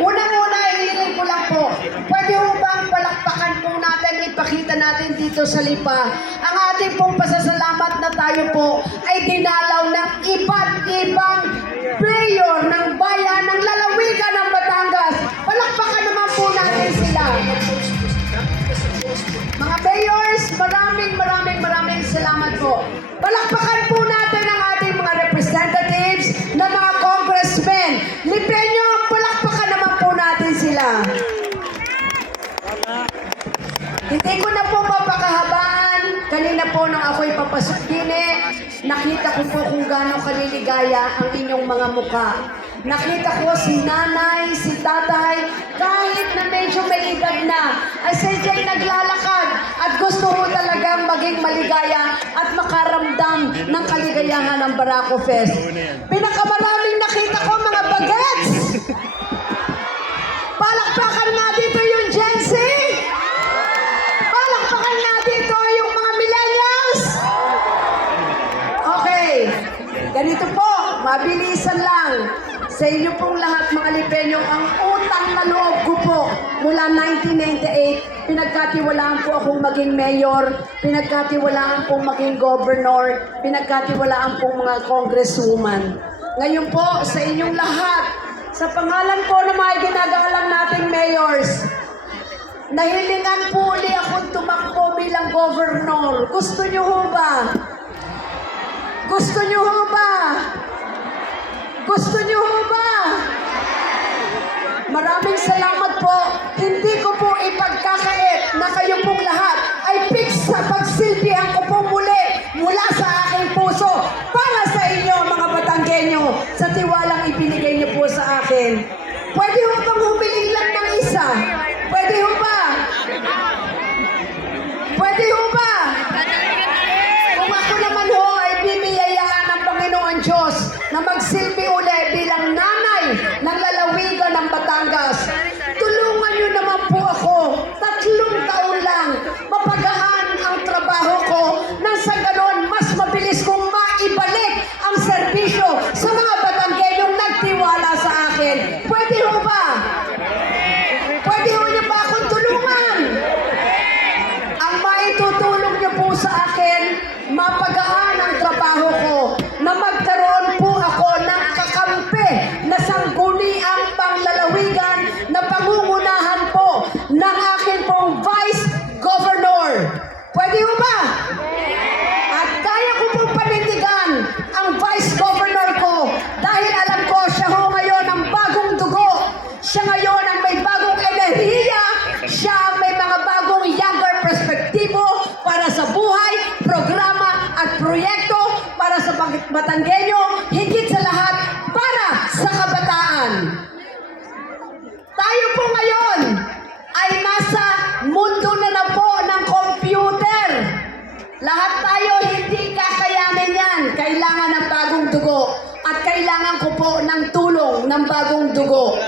Unang-una, hihiling ko lang po, pwede ho bang palakpakan po natin, ipakita natin dito sa Lipa, ang ating pong pasasalamat na tayo po ay dinalaw ng iba't ibang mayor ng bayan ng lalawigan ng Batangas. Palakpakan naman po natin sila. Mga mayors, maraming salamat po. Palakpakan po natin ang ating mga representatives na mga congressmen. Lipeño, palakpakan naman po natin sila. Hindi ko na po papakahabaan. Kanina po nung ako'y papasok din nakita ko po kung gaano kaliligaya ang inyong mga mukha. Nakita ko si nanay, si tatay, kahit na medyo may edad na, ay sadya'y naglalakad at gusto ko talagang maging maligaya at makaramdam ng kaligayahan ng Barako Fest. Pinakamaraming nakita ko mga bagets! Palakpakan nga dito yung Gen Z! Palakpakan nga dito yung mga millennials! Okay, ganito po, mabilisan lang. Sa inyo pong lahat mga Lipeño, ang utang na loob ko po mula 1998, pinagkatiwalaan po akong maging mayor, pinagkatiwalaan pong maging governor, pinagkatiwalaan pong mga congresswoman. Ngayon po, sa inyong lahat, sa pangalan po ng mga ginagalang nating mayors, nahilingan po uli akong tumakbo bilang governor. Gusto nyo ho ba? Gusto nyo ho ba? Gusto nyo ho ba? Maraming salamat po. Hindi ko po ipagkakait na kayo pong lahat ay fix sa pagsilbihan ko po muli mula sa aking puso para sa inyo mga Batanggenyo sa tiwalang ibinigay niyo po sa akin. Pwede ho bang humiling lang ng isa? Pwede ho ba? Pwede ho ba? Kung ako naman ho ay bibiyayaan ng Panginoon Diyos na magsilbi uli bilang nanay ng lalawigan ng Batangas. Tulungan niyo naman po ako. 3 taon lang. Mapagaan ang trabaho ko nang sa ganon mas mabilis kong maibalik ang serbisyo sa mga Batanggenyong nagtiwala sa akin. Pwede ho ba? Pwede ho niyo ba akong tulungan? Ang maitutulong niyo po sa akin, mapagaan ang trabaho ko na magkaroon po ako ng kakampi na sangguniang panglalawigan na pangungunahan po ng akin pong Vice Governor. Pwede ho ba? At kaya ko pong panindigan ang Vice Governor ko dahil alam ko siya ho ngayon ang bagong dugo. Siya ngayon ang may bagong enerhiya. Siya ang may mga bagong younger perspektibo para sa buhay, programa at proyekto para sa Batanggenyo, higit sa lahat para sa kabataan. Tayo po ngayon ay nasa mundo na po ng computer. Lahat tayo hindi kakayanin yan. Kailangan ng bagong dugo at kailangan ko po ng tulong ng bagong dugo.